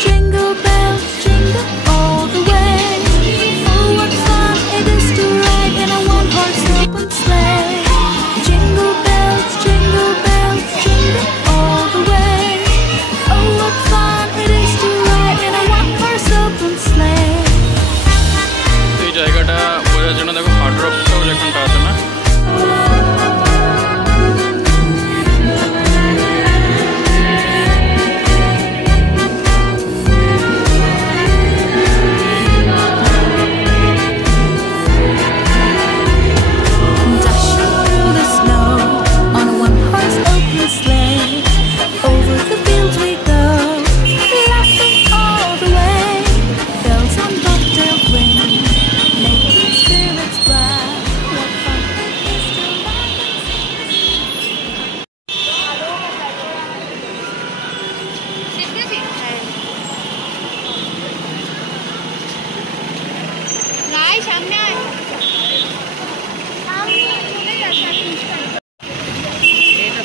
jingle bells, jingle all the way. Oh, what fun it is to ride in a one-horse open sleigh. Jingle bells, jingle all the way. Oh, what fun it is to ride in a one-horse open sleigh. এই জায়গাটা বোঝার জন্য দেখো hard রকটাও যেখানটা আছে না,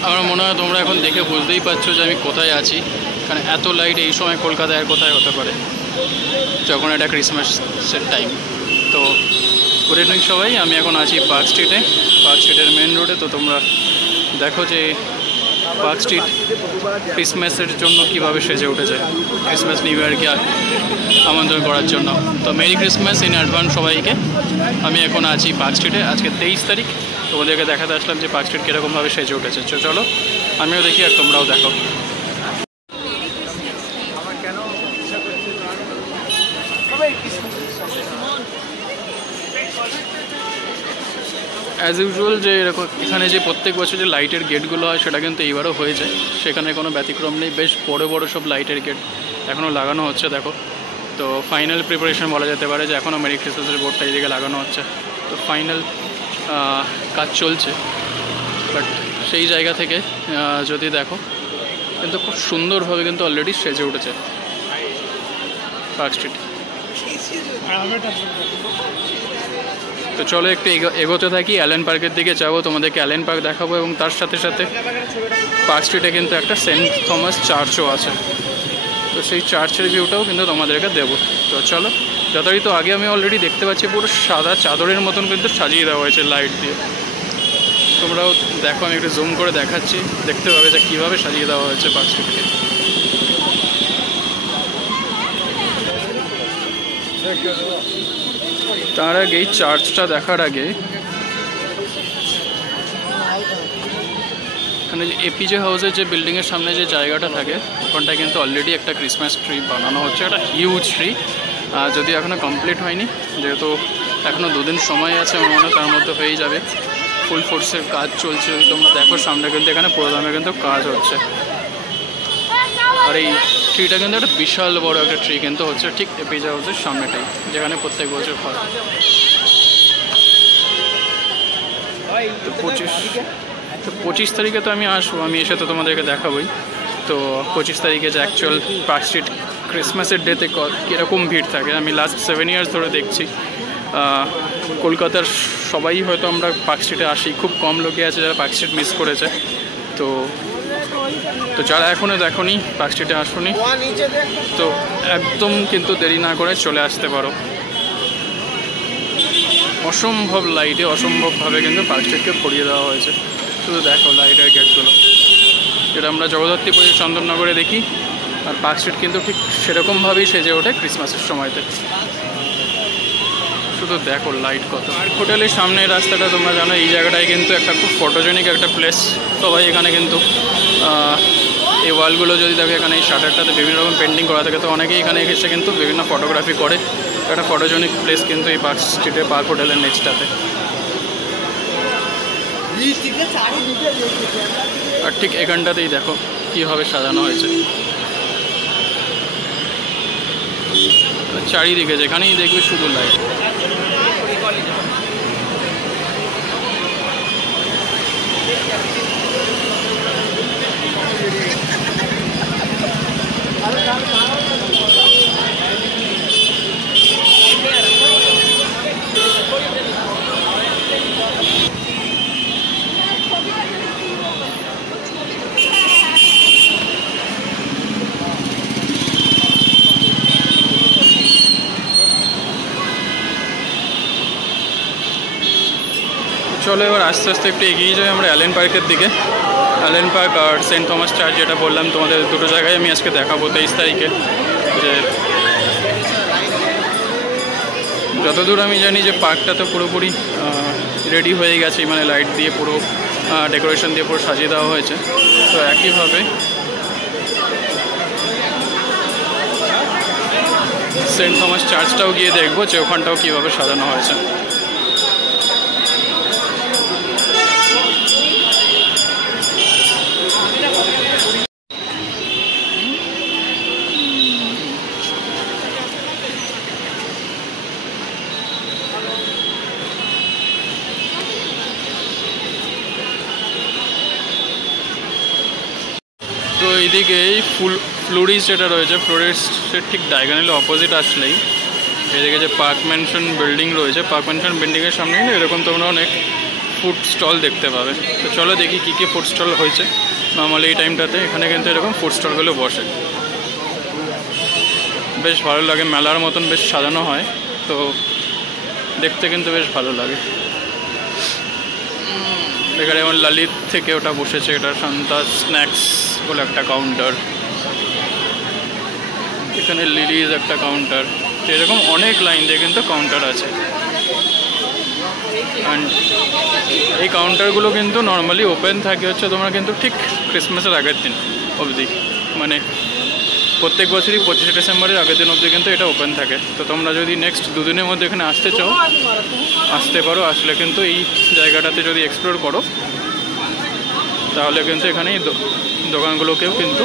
আমার মনে হয় তোমরা এখন দেখে বুঝতেই পারছো যে আমি কোথায় আছি, কারণ এত লাইট এই সময় কলকাতায় আর কোথায় হতে পারে যখন এটা ক্রিসমাসের টাইম। তো গুড ইভিনিং সবাই, আমি এখন আছি পার্ক স্ট্রিটের মেন রোডে। তো তোমরা দেখো যে পার্ক স্ট্রিট ক্রিসমাসের জন্য কীভাবে সেজে উঠেছে, ক্রিসমাস নিউ ইয়ারকে আমন্ত্রণ করার জন্য। তো মেরি ক্রিসমাস ইন অ্যাডভান্স সবাইকে। আমি এখন আছি পার্ক স্ট্রিটে, আজকে 23 তারিখ। তোমাদেরকে দেখাতে আসলাম যে পার্ক স্ট্রিট কীরকমভাবে সেজে উঠেছে। চলো আমিও দেখি আর তোমরাও দেখো। অ্যাজ ইউজুয়াল যে এরকম এখানে যে প্রত্যেক বছর যে লাইটের গেটগুলো হয় সেটা কিন্তু এইবারও হয়েছে, সেখানে কোনো ব্যতিক্রম নেই। বেশ বড় বড় সব লাইটের গেট এখনও লাগানো হচ্ছে দেখো। তো ফাইনাল প্রিপারেশন বলা যেতে পারে যে এখনও মেরি ক্রিসমাসের বোর্ডটা এইদিকে লাগানো হচ্ছে। তো ফাইনাল কাজ চলছে, বাট সেই জায়গা থেকে যদি দেখো কিন্তু খুব সুন্দরভাবে কিন্তু অলরেডি সেজে উঠেছে পার্ক স্ট্রিট। তো চলো একটু এগোতে থাকি, অ্যালেন পার্কের দিকে যাবো, তোমাদেরকে অ্যালেন পার্ক দেখাবো এবং তার সাথে সাথে পার্ক স্ট্রিটে কিন্তু একটা সেন্ট থমাস চার্চও আছে। তো সেই চার্চের ভিউটাও কিন্তু তোমাদেরকে দেবো। তো চলো যথারীতি আগে আমি অলরেডি দেখতে পাচ্ছি পুরো সাদা চাদরের মতন কিন্তু সাজিয়ে দেওয়া হয়েছে লাইট দিয়ে। তোমরাও দেখো, আমি একটু জুম করে দেখাচ্ছি, দেখতে পাবে যে কীভাবে সাজিয়ে দেওয়া হয়েছে পার্ক স্ট্রিটকে। তার আগে এই চার্চটা দেখার আগে এখানে যে এপিজে হাউসের যে বিল্ডিংয়ের সামনে যে জায়গাটা থাকে ওখানটায় কিন্তু অলরেডি একটা ক্রিসমাস ট্রি বানানো হচ্ছে, একটা হিউজ ট্রি। যদি এখনও কমপ্লিট হয়নি, যেহেতু এখনও 2 দিন সময় আছে, আমার মনে হয় তার মধ্যে হয়েই যাবে। ফুল ফোর্সের কাজ চলছে, তোমরা দেখো সামনে কিন্তু এখানে প্রোগ্রামে কিন্তু কাজ হচ্ছে। আর এই ট্রিটা কিন্তু একটা বিশাল বড় একটা ট্রি কিন্তু হচ্ছে ঠিক এপিজে হাউসের সামনেটাই, যেখানে প্রত্যেক বছর হয়। তো 25 তারিখে তো আমি আসবো, আমি এসে তো তোমাদেরকে দেখাবোই। তো 25 তারিখে যে অ্যাকচুয়াল পার্ক স্ট্রিট ক্রিসমাসের ডেতে কীরকম ভিড় থাকে আমি লাস্ট 7 ইয়ার্স ধরে দেখছি। কলকাতার সবাই হয়তো আমরা পার্ক স্ট্রিটে আসি, খুব কম লোকে আছে যারা পার্ক স্ট্রিট মিস করেছে। তো যারা এখনও দেখোনি পার্ক স্ট্রিটে আসুনি, তো একদম কিন্তু দেরি না করে চলে আসতে পারো। অসম্ভব লাইটে অসম্ভবভাবে কিন্তু পার্ক স্ট্রিটকে ভরিয়ে দেওয়া হয়েছে। শুধু দেখো লাইটের গেটগুলো, যেটা আমরা জগদ্ধাত্রীপুরে চন্দননগরে দেখি, আর পার্ক স্ট্রিট কিন্তু ঠিক সেরকমভাবেই সেজে ওঠে ক্রিসমাসের সময়তে। শুধু দেখো লাইট কত। পার্ক হোটেলের সামনের রাস্তাটা তোমরা জানো, এই জায়গাটায় কিন্তু একটা খুব ফটোজেনিক একটা প্লেস। সবাই এখানে কিন্তু এই ওয়ালগুলো যদি দেখো, এখানে এই শাটারটাতে বিভিন্ন রকম পেন্টিং করা থাকে, তো অনেকেই এখানে এসে কিন্তু বিভিন্ন ফটোগ্রাফি করে। একটা ফটোজেনিক প্লেস কিন্তু এই পার্ক স্ট্রিটে পার্ক হোটেলের নেক্সটটাতে। আর ঠিক এখানটাতেই দেখো কীভাবে সাজানো হয়েছে, চারিদিকে যেখানেই দেখবে শুধু লাইট। চলো এবার আস্তে আস্তে একটু এগিয়ে যাই আমরা অ্যালেন পার্কের দিকে। অ্যালেন পার্ক আর সেন্ট থমাস চার্চ, যেটা বললাম তোমাদের, দুটো জায়গায় আমি আজকে দেখাবো 23 তারিখে। যে যতদূর আমি জানি যে পার্কটা তো পুরোপুরি রেডি হয়ে গেছে, মানে লাইট দিয়ে পুরো ডেকোরেশন দিয়ে পুরো সাজিয়ে দেওয়া হয়েছে। তো একইভাবে সেন্ট থমাস চার্চটাও গিয়ে দেখবো যে ওখানটাও কীভাবে সাজানো হয়েছে। তো এইদিকে এই ফ্লোরিস্ট যেটা রয়েছে, ফ্লোরিস্টের ঠিক ডায়াগোনালি অপোজিট আসলেই এদিকে যে পার্ক ম্যানশন বিল্ডিং রয়েছে, পার্ক ম্যানশন বিল্ডিংয়ের সামনে এরকম তোমরা অনেক ফুড স্টল দেখতে পাবে। তো চলো দেখি কী কী ফুড স্টল হয়েছে। নর্মালি এই টাইমটাতে এখানে কিন্তু এরকম ফুড স্টলগুলো বসে, বেশ ভালো লাগে, মেলার মতন বেশ সাজানো হয়। তো দেখতে কিন্তু বেশ ভালো লাগে। এখানে যেমন ললিত থেকে ওটা বসেছে, এটা শান্তা স্ন্যাক্স বলে একটা কাউন্টার, এখানে লিলিজ একটা কাউন্টার, এরকম অনেক লাইন দিয়ে কিন্তু কাউন্টার আছে। অ্যান্ড এই কাউন্টারগুলো কিন্তু নর্মালি ওপেন থাকে হচ্ছে তোমরা কিন্তু ঠিক ক্রিসমাসের আগের দিন অবধি, মানে প্রত্যেক বছরই 25শে ডিসেম্বরের আগের দিন অবধি কিন্তু এটা ওপেন থাকে। তো তোমরা যদি নেক্সট দুদিনের মধ্যে এখানে আসতে চাও আসতে পারো। আসলে কিন্তু এই জায়গাটাতে যদি এক্সপ্লোর করো তাহলে কিন্তু এখানে দোকানগুলোকেও কিন্তু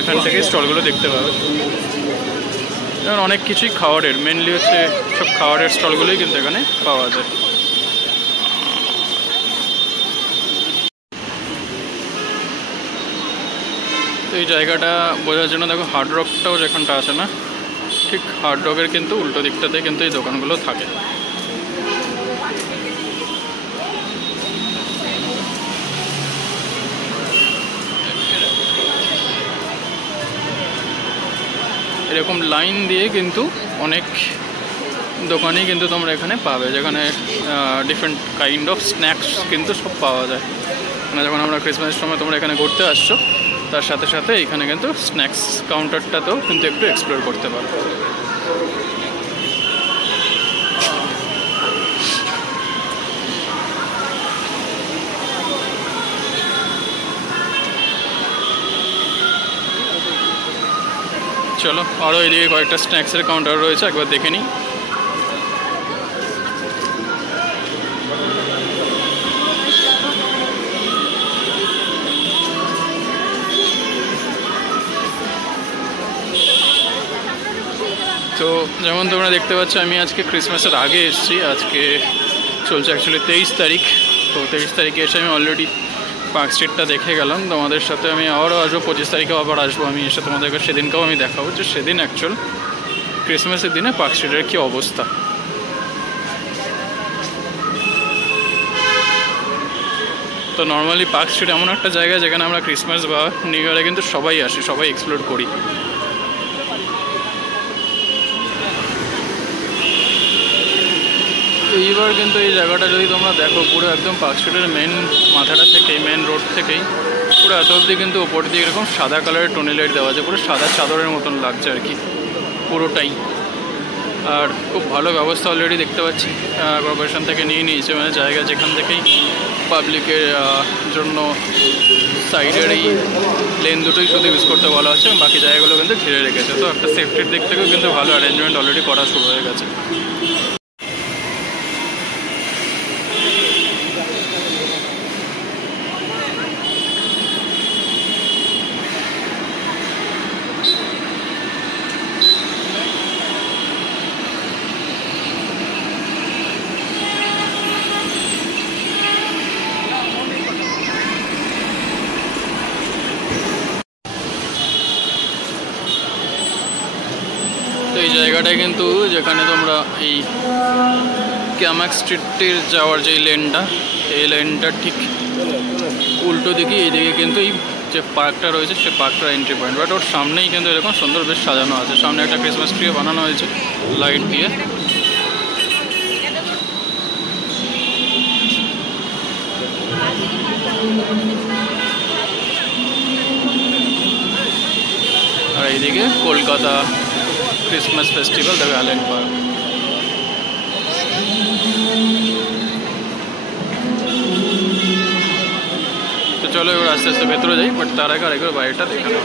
এখান থেকে স্টলগুলো দেখতে পাবে। এবং অনেক কিছুই খাওয়ারের, মেনলি হচ্ছে সব খাওয়ারের স্টলগুলোই কিন্তু এখানে পাওয়া যায়। তো এই জায়গাটা বোঝার জন্য দেখো হার্ড রকটাও যেখানটা আছে না, ঠিক হার্ড রকের কিন্তু উল্টো দিকটাতে কিন্তু এই দোকানগুলো থাকে। এরকম লাইন দিয়ে কিন্তু অনেক দোকানই কিন্তু তোমরা এখানে পাবে, যেখানে ডিফারেন্ট কাইন্ড অফ স্ন্যাক্স কিন্তু সব পাওয়া যায়। মানে যখন আমরা ক্রিসমাসের সময় তোমরা এখানে ঘুরতে আসছো, তার সাথে সাথে এখানে কিন্তু স্ন্যাক্স কাউন্টারটাতেও কিন্তু একটু এক্সপ্লোর করতে পারো। চলো আরও এদিকে কয়েকটা স্ন্যাক্সের কাউন্টার রয়েছে, একবার দেখে নিই। তো যেমন তোমরা দেখতে পাচ্ছ আমি আজকে ক্রিসমাসের আগে এসেছি। আজকে চলছে অ্যাকচুয়ালি 23 তারিখ। তো 23 তারিখে এসে আমি অলরেডি পার্ক স্ট্রিটটা দেখে গেলাম। তোমাদের সাথে আমি আবারও আসবো 25 তারিখেও আবার আসবো। আমি এসে তোমাদেরকে সেদিনকেও আমি দেখাবো যে সেদিন অ্যাকচুয়াল ক্রিসমাসের দিনে পার্ক স্ট্রিটের কী অবস্থা। তো নর্মালি পার্ক স্ট্রিট এমন একটা জায়গা যেখানে আমরা ক্রিসমাস বা নিউ ইয়ারে কিন্তু সবাই আসি, সবাই এক্সপ্লোর করি। তো এইবার কিন্তু এই জায়গাটা যদি তোমরা দেখো, পুরো একদম পার্ক স্ট্রিটের মেন মাথাটা থেকেই, মেন রোড থেকেই পুরো এত অবধি কিন্তু ওপর দিয়ে এরকম সাদা কালারের টোনি লাইট দেওয়া আছে, পুরো সাদা চাদরের মতন লাগছে আর কি পুরোটাই। আর খুব ভালো ব্যবস্থা অলরেডি দেখতে পাচ্ছি কর্পোরেশন থেকে নিয়ে নিয়েছে, মানে জায়গা যেখান থেকেই পাবলিকের জন্য সাইডের এই লেন দুটোই শুধু ইউজ করতে বলা হচ্ছে, বাকি জায়গাগুলো কিন্তু ঘিরে রেখেছে। তো একটা সেফটির দিক থেকেও কিন্তু ভালো অ্যারেঞ্জমেন্ট অলরেডি করা শুরু হয়ে গেছে। তো এই জায়গাটায় কিন্তু যেখানে তোমরা এই ক্যামাক স্ট্রিটের যাওয়ার যে লেনটা, এই লেনটার ঠিক উল্টো দিকে এইদিকে কিন্তু এই যে পার্কটা রয়েছে সে পার্কটার এন্ট্রি পয়েন্ট। বাট ওর সামনেই কিন্তু এরকম সুন্দর বেশ সাজানো আছে, সামনে একটা ক্রিসমাস ট্রিও বানানো হয়েছে লাইট দিয়ে। আর এইদিকে কলকাতা ক্রিসমাস ফেস্টিভ্যাল, দেখো অ্যালেন পার্ক। তো চলো এবার আস্তে আস্তে ভেতরে যাই, বাট তার আগে আরেকবার বাইরেটা দেখানো।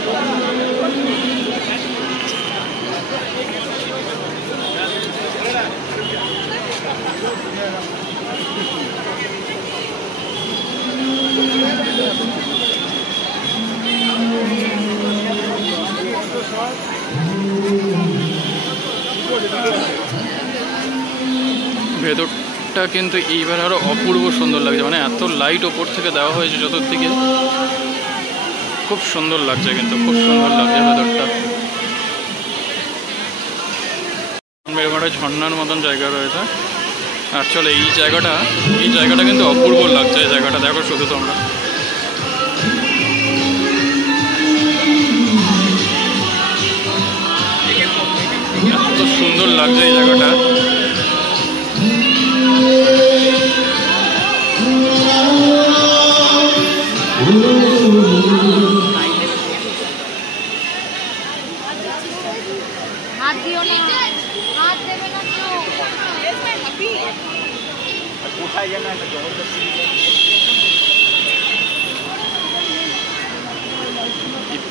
ভেতরটা কিন্তু এইবার আরো অপূর্ব সুন্দর লাগছে, মানে এত লাইট ওপর থেকে দেওয়া হয়েছে চতুর্দিকে, খুব সুন্দর লাগছে, কিন্তু খুব সুন্দর লাগছে ভেতরটা। এরকম একটা ঝর্ণার মতন জায়গা রয়েছে। অ্যাকচুয়ালি এই জায়গাটা কিন্তু অপূর্ব লাগছে। এই জায়গাটা দেখো শুধু তোমরা, এত সুন্দর লাগছে এই জায়গাটা।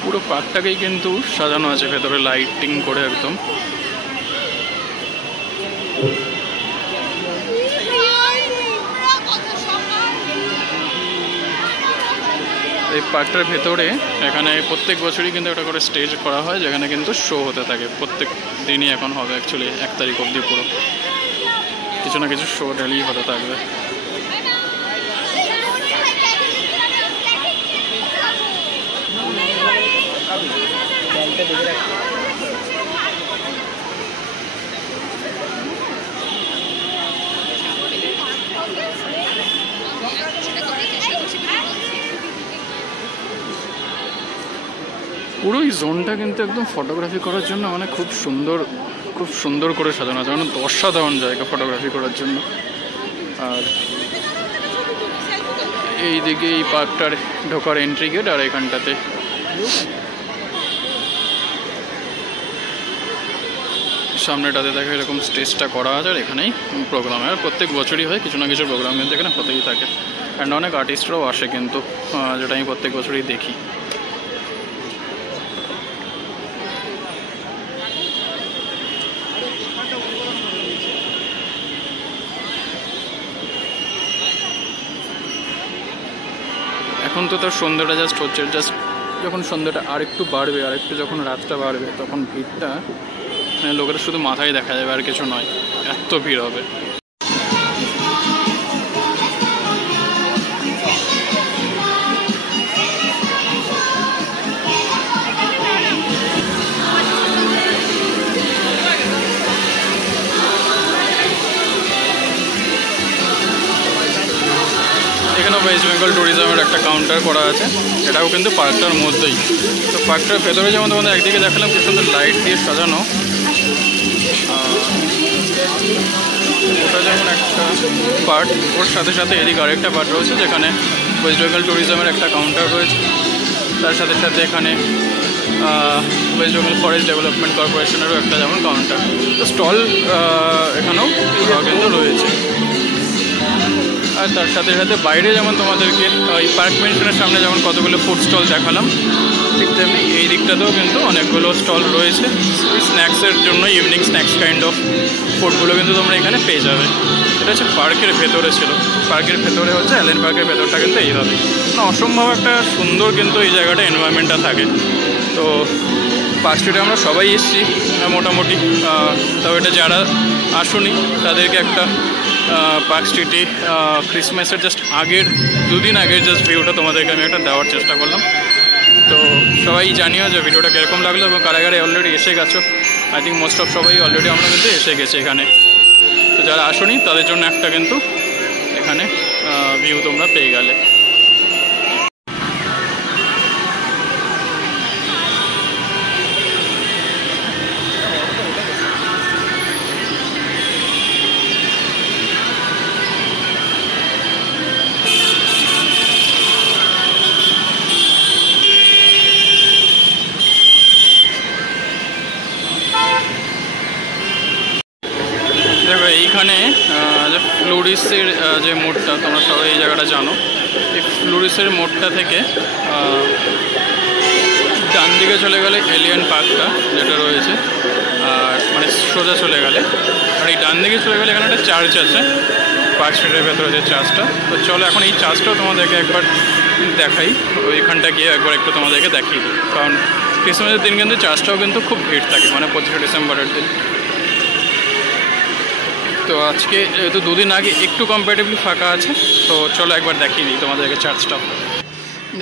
পুরো পার্কটাকেই কিন্তু সাজানো আছে ভেতরে লাইটিং করে একদম। এই পার্কটার ভেতরে এখানে প্রত্যেক বছরই কিন্তু একটা করে স্টেজ করা হয়, যেখানে কিন্তু শো হতে থাকে। প্রত্যেক দিনই এখন হবে, অ্যাকচুয়ালি 1 তারিখ অবধি পুরো কিছু না কিছু শো ডেলি হতে থাকবে। পুরো এই জোনটা কিন্তু একদম ফটোগ্রাফি করার জন্য মানে খুব সুন্দর করে সাজানো আছে, মানে অসাধারণ জায়গা ফটোগ্রাফি করার জন্য। আর এই দিকে এই পার্কটার ঢোকার এন্ট্রি গেট, আর এখানটাতে সামনেটাতে দেখো এরকম স্টেজটা করা আছে, আর এখানেই প্রোগ্রাম হয়। আর প্রত্যেক বছরই হয় কিছু না কিছু প্রোগ্রাম, কিন্তু এখানে হতেই থাকে। অ্যান্ড অনেক আর্টিস্টরাও আসে কিন্তু, যেটা আমি প্রত্যেক বছরই দেখি। এখন তো তার সন্ধ্যাটা জাস্ট হচ্ছে, জাস্ট যখন সন্ধ্যাটা আরেকটু বাড়বে, আরেকটু যখন রাতটা বাড়বে, তখন ভিড়টা মানে লোকেরা শুধু মাথায় দেখা যাবে, আর কিছু নয়, এত ভিড় হবে। এখানেও ওয়েস্ট বেঙ্গল ট্যুরিজমের একটা কাউন্টার করা আছে, এটাও কিন্তু পার্কটার মধ্যেই। তো পার্কটার ভেতরে যেমন তোমাদের একদিকে দেখালাম কি সুন্দর লাইট দিয়ে সাজানো, ওটা যেমন একটা পার্ট, ওর সাথে সাথে এদিকে আরেকটা পার্ট রয়েছে যেখানে ওয়েস্ট বেঙ্গল ট্যুরিজমের একটা কাউন্টার রয়েছে। তার সাথে সাথে এখানে ওয়েস্ট বেঙ্গল ফরেস্ট ডেভেলপমেন্ট কর্পোরেশনেরও একটা যেমন কাউন্টার, তো স্টল এখানেও কিন্তু রয়েছে। আর তার সাথে সাথে বাইরে যেমন তোমাদেরকে এই পার্ক মেনশনের সামনে যেমন কতগুলো ফুড স্টল দেখালাম, ঠিক তেমনি এই দিকটাতেও কিন্তু অনেকগুলো স্টল রয়েছে ওই স্ন্যাক্সের জন্য। ইভিনিং স্ন্যাক্স কাইন্ড অফ ফুডগুলো কিন্তু তোমরা এখানে পেয়ে যাবে। এটা হচ্ছে পার্কের ভেতরে ছিল, পার্কের ভেতরে হচ্ছে অ্যালেন পার্কের ভেতরটা কিন্তু এইভাবে অসম্ভব একটা সুন্দর কিন্তু এই জায়গাটা এনভায়রনমেন্টটা থাকে। তো পার্ক স্ট্রিটে আমরা সবাই এসেছি মোটামুটি, তবে এটা যারা আসুনি তাদেরকে একটা পার্ক স্ট্রিটে ক্রিসমাসের জাস্ট আগের 2 দিন আগের জাস্ট ভিউটা তোমাদেরকে আমি একটা দেওয়ার চেষ্টা করলাম। তো সবাই জানিও যে ভিডিওটা কীরকম লাগলো, এবং কারাগারে অলরেডি এসে গেছো। আই থিঙ্ক মোস্ট অফ সবাই অলরেডি আমরা কিন্তু এসে গেছে এখানে। তো যারা আসুনি তাদের জন্য একটা কিন্তু এখানে ভিউ তোমরা পেয়ে গেলে। যে মোড়টা, তোমরা সবাই এই জায়গাটা জানো। এই ফ্লোরিসের মোড়টা থেকে ডান দিকে চলে গেলে এলিয়েন পার্কটা যেটা রয়েছে, আর মানে সোজা চলে গেলে, আর এই ডান দিকে চলে গেলে এখানে একটা চার্চ আছে, পার্ক স্ট্রিটের ভেতরে যে চার্চটা। তো চলো এখন এই চার্চটাও তোমাদেরকে একবার দেখাই, ওইখানটা গিয়ে একবার একটু তোমাদেরকে দেখিয়ে দিই, কারণ ক্রিসমাসের দিন কিন্তু চার্চটাও কিন্তু খুব ভিড় থাকে, মানে 25শে ডিসেম্বরের দিন। তো আজকে যেহেতু 2 দিন আগে একটু কম্পারেটিভলি ফাঁকা আছে, তো চলো একবার দেখিয়ে দিই তোমাদেরকে চার্চটাও।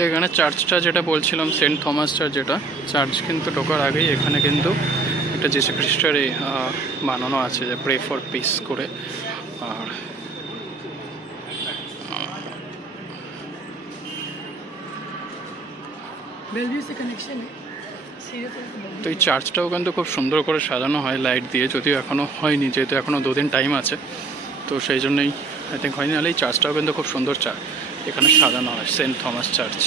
এখানে চার্চটা যেটা বলছিলাম, সেন্ট থমাস চার্চ, যেটা চার্চ কিন্তু ঢোকার আগেই এখানে কিন্তু একটা যীশু খ্রিস্টের বানানো আছে যে প্রে ফর পিস করে। আর তো এই চার্চটাও কিন্তু খুব সুন্দর করে সাজানো হয় লাইট দিয়ে, যদিও এখনও হয়নি, যেহেতু এখনও 2 দিন টাইম আছে, তো সেই জন্যই আই থিঙ্ক হয়নি। নাহলে এই চার্চটাও কিন্তু খুব সুন্দর এখানে সাজানো হয়, সেন্ট থমাস চার্চ।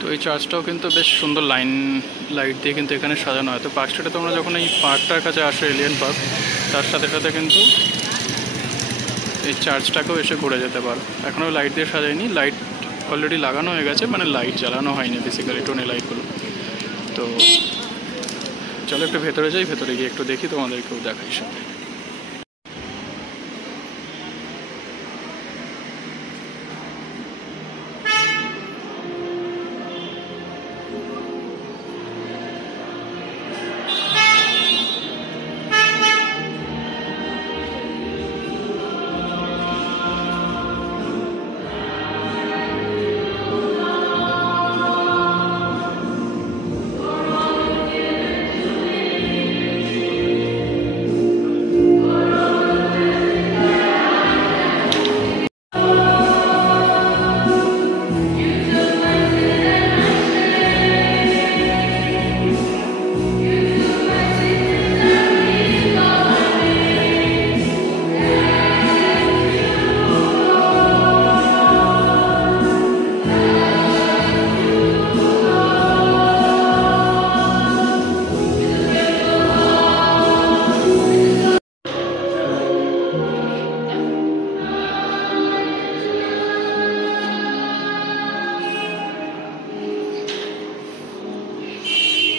তো এই চার্চটাও কিন্তু বেশ সুন্দর লাইট দিয়ে কিন্তু এখানে সাজানো হয়। তো পার্ক স্ট্রিটে তোমরা যখন এই পার্কটার কাছে আসো, এলিয়েন পার্ক, তার সাথে সাথে কিন্তু এই চার্চটাকেও এসে ঘুরে যেতে পারো। এখনও লাইট দিয়ে সাজায়নি, লাইট অলরেডি লাগানো হয়ে গেছে, মানে লাইট জ্বালানো হয়নি বেসিক্যালি, টোনে লাইটগুলো। তো চলো একটু ভেতরে যাই, ভেতরে গিয়ে একটু দেখি, তোমাদেরকেও দেখাই সাথে।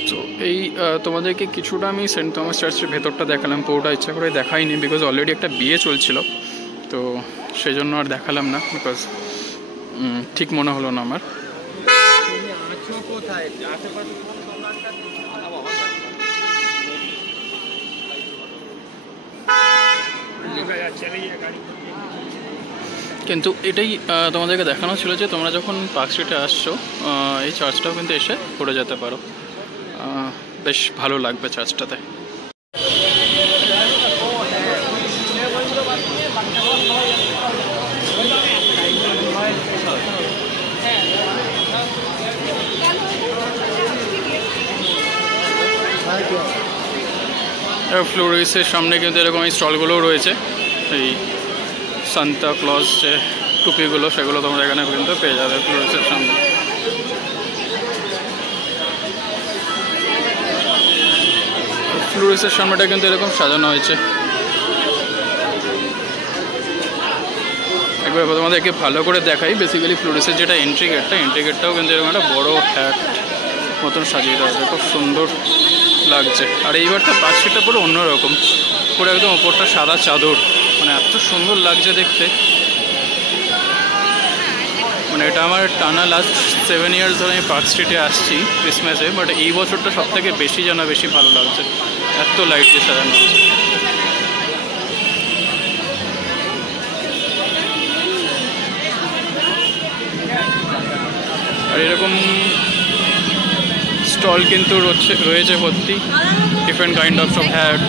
তো এই তোমাদেরকে কিছুটা আমি সেন্ট থমাস চার্চের ভেতরটা দেখালাম, পুরোটা ইচ্ছা করে দেখাইনি, বিকজ অলরেডি একটা বিয়ে চলছিল, তো সেই জন্য আর দেখালাম না, বিকজ ঠিক মনে হলো না আমার। কিন্তু এটাই তোমাদেরকে দেখানো ছিল যে তোমরা যখন পার্ক স্ট্রিটে আসছো, এই চার্চটাও কিন্তু এসে ঘুরে যেতে পারো, বেশ ভালো লাগবে চার্চটাতে। ফ্লোরিসের সামনে কিন্তু এরকম এই স্টলগুলোও রয়েছে, এই সান্তা ক্লজ যে টুপিগুলো, সেগুলো তোমরা এখানে কিন্তু পেয়ে যাবে ফ্লোরিসের সামনে। ফ্লোরিসের সামনেটা কিন্তু এরকম সাজানো হয়েছে। একবার তোমাদেরকে ভালো করে দেখাই, বেসিক্যালি ফ্লোরিসের যেটা এন্ট্রি গেটটাও কিন্তু এরকম একটা বড় হ্যাট মতন সাজিয়ে দেওয়া হয়েছে, খুব সুন্দর লাগছে। আর এইবারটা পার্ক স্ট্রিটটা পুরো অন্যরকম, পুরো একদম ওপরটা সাদা চাদর, মানে এত সুন্দর লাগছে দেখতে। মানে এটা আমার টানা লাস্ট 7 ইয়ার্স ধরে আমি পার্ক স্ট্রিটে আসছি ক্রিসমাসে, বাট এই বছরটা সব থেকে বেশি বেশি ভালো লাগছে, এত লাইট দিয়ে সাজানো হচ্ছে। আর এরকম স্টল কিন্তু রয়েছে ভর্তি, ডিফারেন্ট কাইন্ড অফ সব হ্যাট,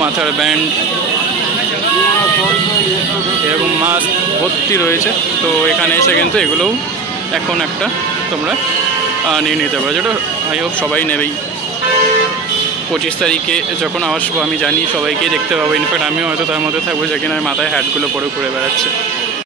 মাথার ব্যান্ড, এরকম মাস্ক ভর্তি রয়েছে। তো এখানে এসে কিন্তু এগুলোও এখন একটা তোমরা নিয়ে নিতে পারো, যেটা আই হোপ সবাই নেবেই। 25 তারিখে যখন আসবো আমি জানি সবাইকেই দেখতে পাবো, ইনফ্যাক্ট আমিও হয়তো তার মধ্যে থাকবো, যে কিনা মাথায় হ্যাটগুলো পরে ঘুরে বেড়াচ্ছে।